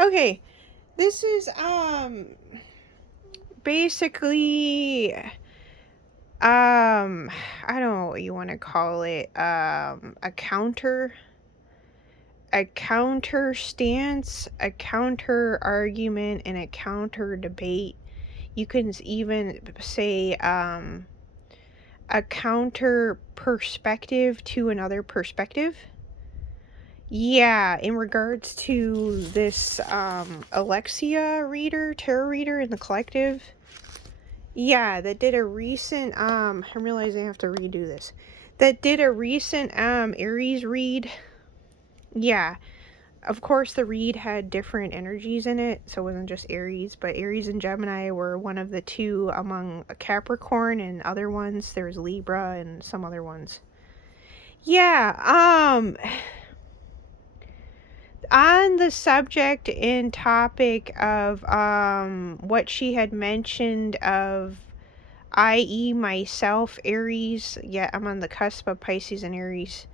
Okay, this is basically I don't know what you want to call it. A counter stance, a counter argument, and a counter debate. You can even say a counter perspective to another perspective. Yeah, in regards to this Alexia reader, tarot reader in the collective. Yeah, that did a recent I'm realizing I have to redo this. That did a recent Aries read. Yeah. Of course the read had different energies in it, so it wasn't just Aries, but Aries and Gemini were one of the two among Capricorn and other ones. There's Libra and some other ones. Yeah, on the subject and topic of what she had mentioned of, i.e. myself, Aries. Yeah, I'm on the cusp of Pisces and Aries.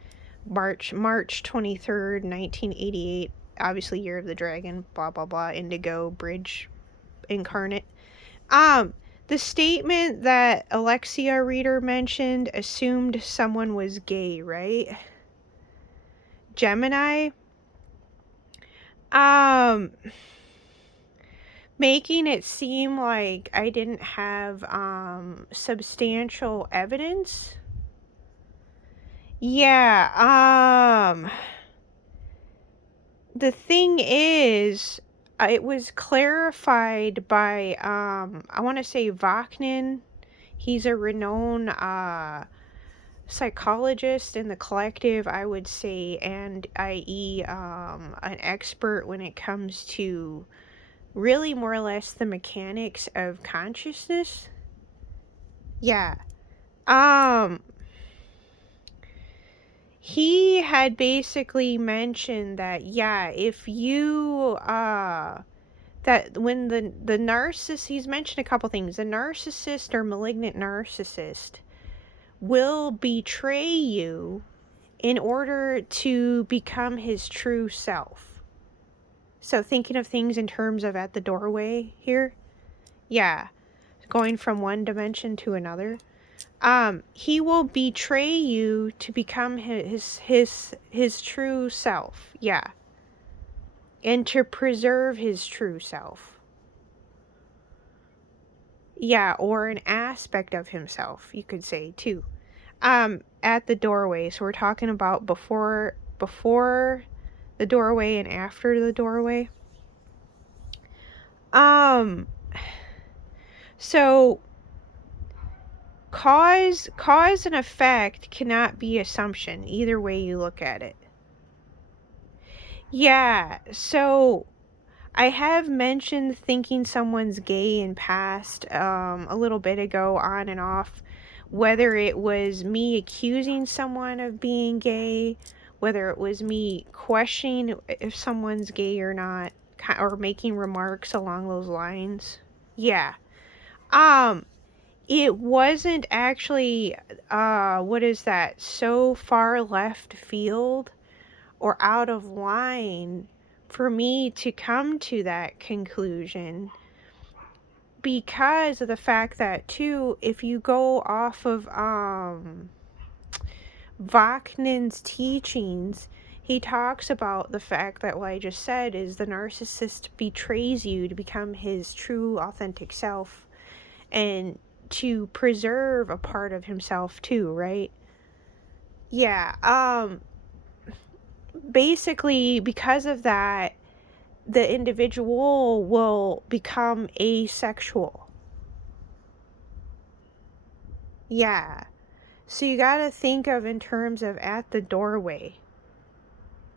March 23rd, 1988. Obviously year of the dragon, blah blah blah, indigo bridge incarnate. Um the statement that Alexia reader mentioned assumed someone was gay, right? Gemini. Um Making it seem like I didn't have substantial evidence. Yeah, the thing is, it was clarified by I want to say Vachnin. He's a renowned psychologist in the collective, I would say, and i.e. An expert when it comes to really more or less the mechanics of consciousness. Yeah. Um he had basically mentioned that, yeah, if you that when the narcissist, he's mentioned a couple things. The narcissist or malignant narcissist will betray you in order to become his true self. So thinking of things in terms of at the doorway here. Yeah, going from one dimension to another. He will betray you to become his true self. Yeah. And to preserve his true self. Yeah, or an aspect of himself, you could say too. At the doorway. So we're talking about before the doorway and after the doorway. Um so cause and effect cannot be assumption either way you look at it. Yeah, so I have mentioned thinking someone's gay in past, a little bit ago, on and off, whether it was me accusing someone of being gay, whether it was me questioning if someone's gay or not, or making remarks along those lines. Yeah. Um, it wasn't actually, what is that, so far left field or out of line for me to come to that conclusion, because of the fact that too, if you go off of Vachnin's teachings, he talks about the fact that what I just said is the narcissist betrays you to become his true authentic self and to preserve a part of himself too, right? Yeah, basically because of that, the individual will become asexual. Yeah. So you gotta think of in terms of at the doorway.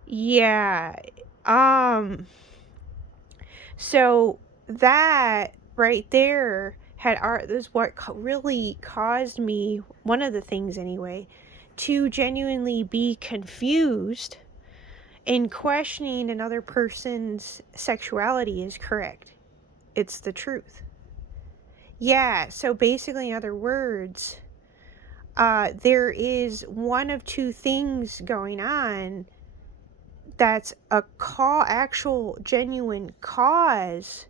Yeah. Um, so that right there had art. This is what really caused me, one of the things anyway, to genuinely be confused in questioning another person's sexuality is correct. It's the truth. Yeah, so basically, in other words, there is one of two things going on. that's a actual genuine cause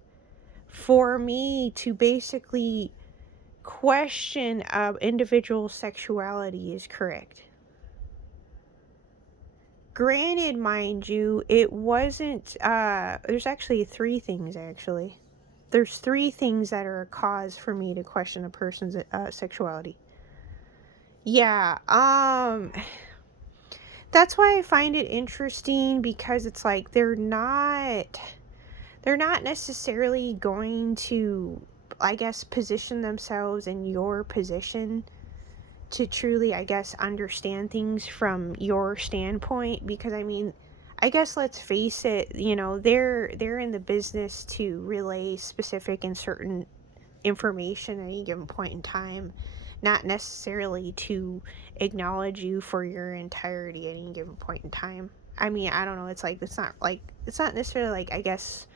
for me to basically question individual sexuality is correct. Granted, mind you, it wasn't, there's actually three things, actually. There's three things that are a cause for me to question a person's sexuality. Yeah, that's why I find it interesting, because it's like they're not necessarily going to, I guess, position themselves in your position to truly, I guess, understand things from your standpoint. Because I mean, I guess let's face it, they're in the business to relay specific and certain information at any given point in time, not necessarily to acknowledge you for your entirety at any given point in time. I mean, I don't know, it's not necessarily, like, I guess,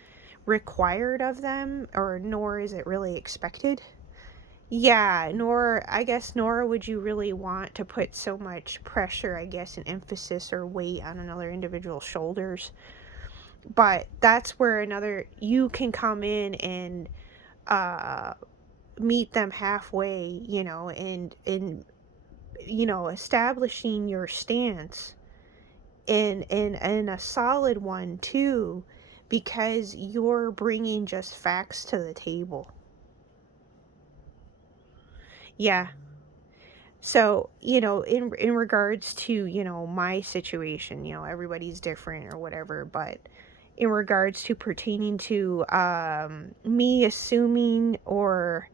required of them, or nor is it really expected. Yeah, nor would you really want to put so much pressure, I guess, and emphasis or weight on another individual's shoulders. But that's where you can come in and uh meet them halfway, and establishing your stance in a solid one too, because you're bringing just facts to the table. Yeah. So, in regards to, my situation, everybody's different or whatever, but in regards to pertaining to me assuming or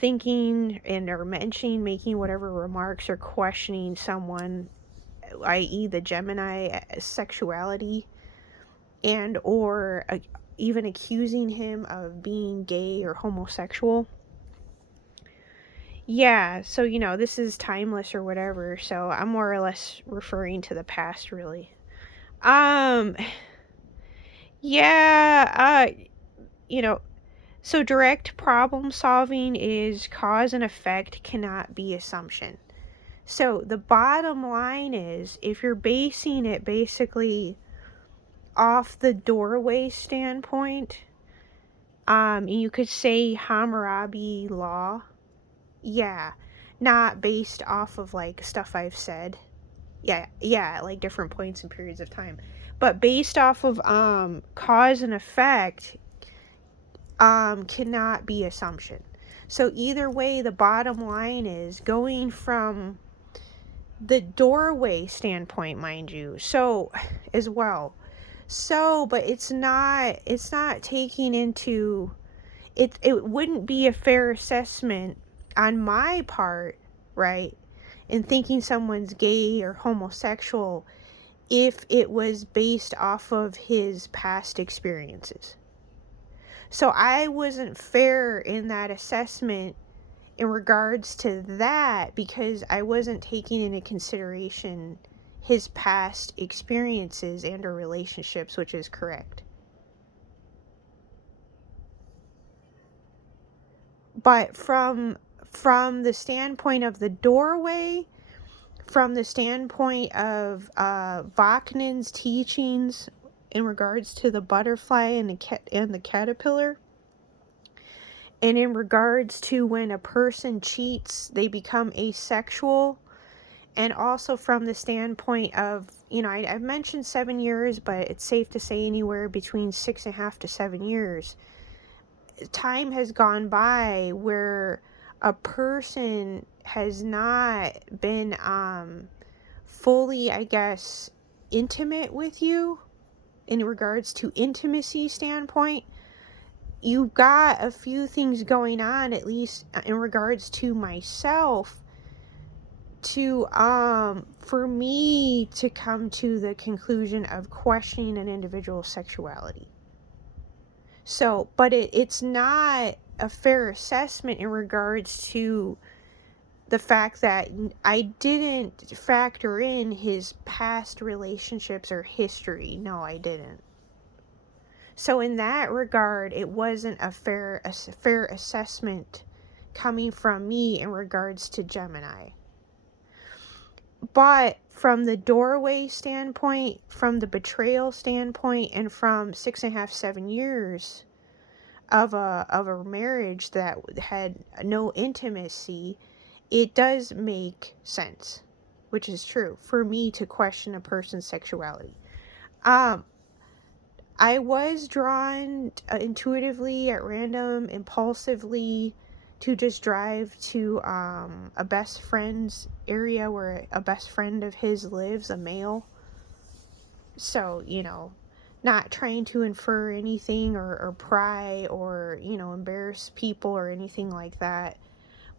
thinking and or mentioning, making whatever remarks or questioning someone, i.e. the Gemini sexuality, and or even accusing him of being gay or homosexual. Yeah, so this is timeless or whatever, so I'm more or less referring to the past, really. Um yeah, you know, so direct problem solving is cause and effect cannot be assumption. So the bottom line is, if you're basing it basically off the doorway standpoint, you could say Hammurabi law. Yeah, not based off of like stuff I've said. Yeah, like different points and periods of time. But based off of cause and effect, cannot be assumption. So either way, the bottom line is going from the doorway standpoint, mind you. So as well. So, but it's not taking into it wouldn't be a fair assessment on my part, right? In thinking someone's gay or homosexual if it was based off of his past experiences. So I wasn't fair in that assessment in regards to that, because I wasn't taking into consideration his past experiences and or relationships, which is correct. But from the standpoint of the doorway, from the standpoint of Vaknin's teachings in regards to the butterfly and the caterpillar, and in regards to when a person cheats, they become asexual, and also from the standpoint of, I've mentioned 7 years, but it's safe to say anywhere between 6.5 to 7 years. Time has gone by where a person has not been fully, I guess, intimate with you in regards to intimacy standpoint. You've got a few things going on, at least in regards to myself, to for me to come to the conclusion of questioning an individual's sexuality. So, but it's not a fair assessment in regards to the fact that I didn't factor in his past relationships or history. No, I didn't. So in that regard, it wasn't a fair assessment coming from me in regards to Gemini. But from the doorway standpoint, from the betrayal standpoint, and from 6.5, 7 years of a marriage that had no intimacy, it does make sense, which is true, for me to question a person's sexuality. Um, I was drawn intuitively, at random, impulsively, to just drive to a best friend's area where a best friend of his lives, a male. So, not trying to infer anything or pry or, embarrass people or anything like that.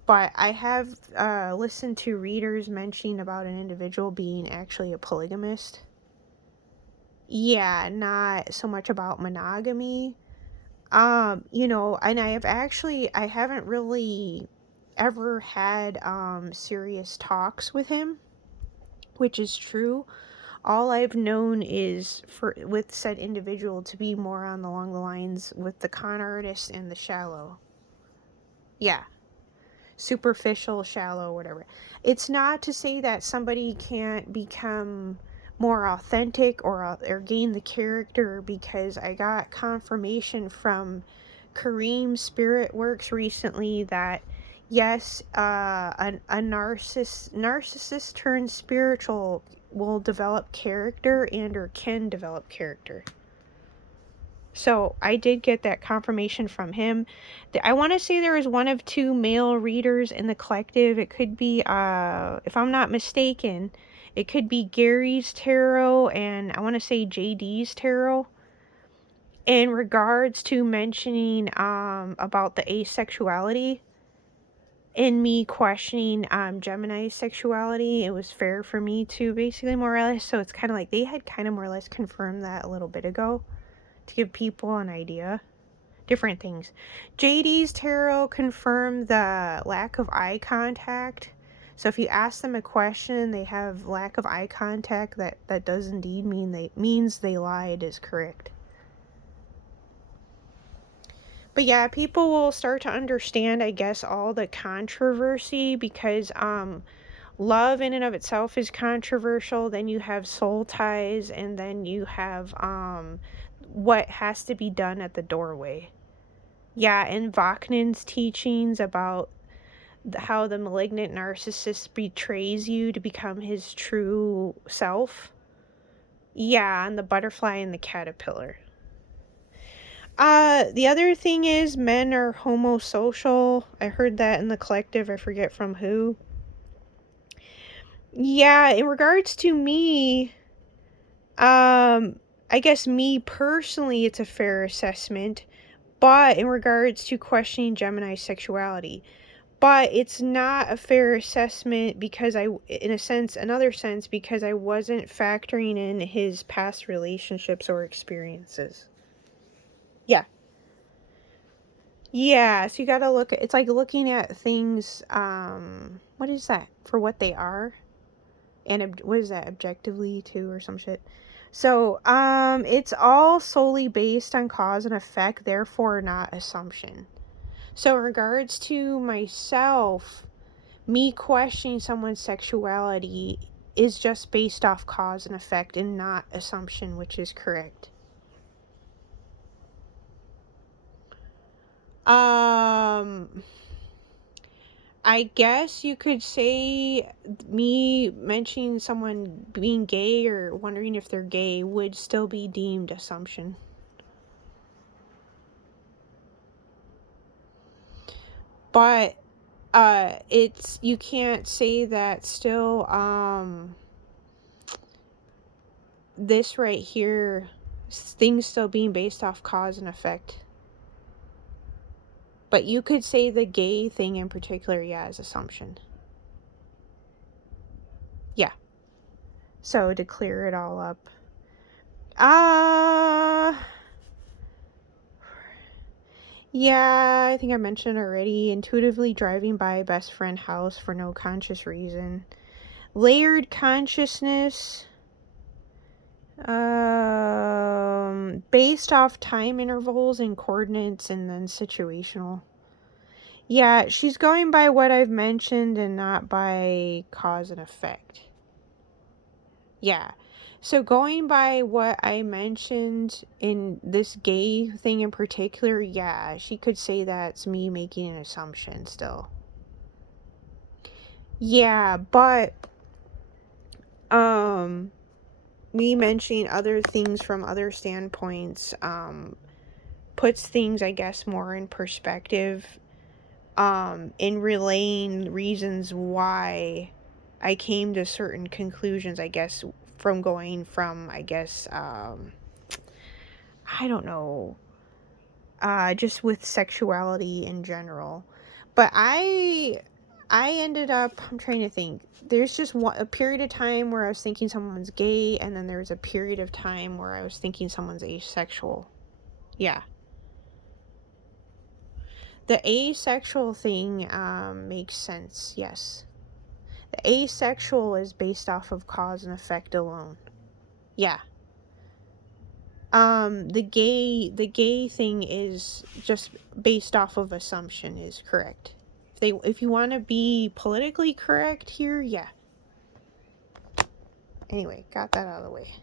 But I have listened to readers mentioning about an individual being actually a polygamist. Yeah, not so much about monogamy. And I haven't really ever had serious talks with him, which is true. All I've known is for with said individual to be more on along the lines with the con artist and the shallow. Yeah. Superficial, shallow, whatever. It's not to say that somebody can't become more authentic or gain the character, because I got confirmation from Kareem Spirit Works recently that yes, a narcissist turned spiritual will develop character and or can develop character. So I did get that confirmation from him. I want to say there was one of two male readers in the collective. It could be, if I'm not mistaken, it could be Gary's tarot and I want to say JD's tarot. In regards to mentioning about the asexuality and me questioning Gemini's sexuality, it was fair for me to basically more or less. So it's kind of like they had kind of more or less confirmed that a little bit ago to give people an idea. Different things. JD's tarot confirmed the lack of eye contact. So if you ask them a question, they have lack of eye contact. That does indeed means they lied is correct. But yeah, people will start to understand, I guess, all the controversy because love in and of itself is controversial. Then you have soul ties, and then you have what has to be done at the doorway. Yeah, and Vaknin's teachings about how the malignant narcissist betrays you to become his true self. Yeah, and the butterfly and the caterpillar. The other thing is men are homosocial. I heard that in the collective. I forget from who. Yeah, in regards to me, I guess me personally, it's a fair assessment. But in regards to questioning Gemini's sexuality, but it's not a fair assessment because another sense, because I wasn't factoring in his past relationships or experiences. Yeah. Yeah, so you gotta it's like looking at things, what is that? For what they are? And what is that? Objectively, too, or some shit? So, it's all solely based on cause and effect, therefore not assumption. So in regards to myself, me questioning someone's sexuality is just based off cause and effect and not assumption, which is correct. I guess you could say me mentioning someone being gay or wondering if they're gay would still be deemed assumption. But it's, you can't say that still. This right here, things still being based off cause and effect. But you could say the gay thing in particular, yeah, is assumption. Yeah. So to clear it all up. Yeah, I think I mentioned already. Intuitively driving by a best friend house for no conscious reason. Layered consciousness. Based off time intervals and coordinates, and then situational. Yeah, she's going by what I've mentioned and not by cause and effect. Yeah. So going by what I mentioned in this gay thing in particular, yeah, she could say that's me making an assumption still. Yeah, but um me mentioning other things from other standpoints puts things, I guess, more in perspective, in relaying reasons why I came to certain conclusions, I guess, from going from, I guess, I don't know, just with sexuality in general. But I ended up, I'm trying to think. There's just a period of time where I was thinking someone's gay, and then there's a period of time where I was thinking someone's asexual. Yeah. The asexual thing makes sense, yes. The asexual is based off of cause and effect alone. Yeah. The gay thing is just based off of assumption is correct. If you want to be politically correct here, yeah. Anyway, got that out of the way.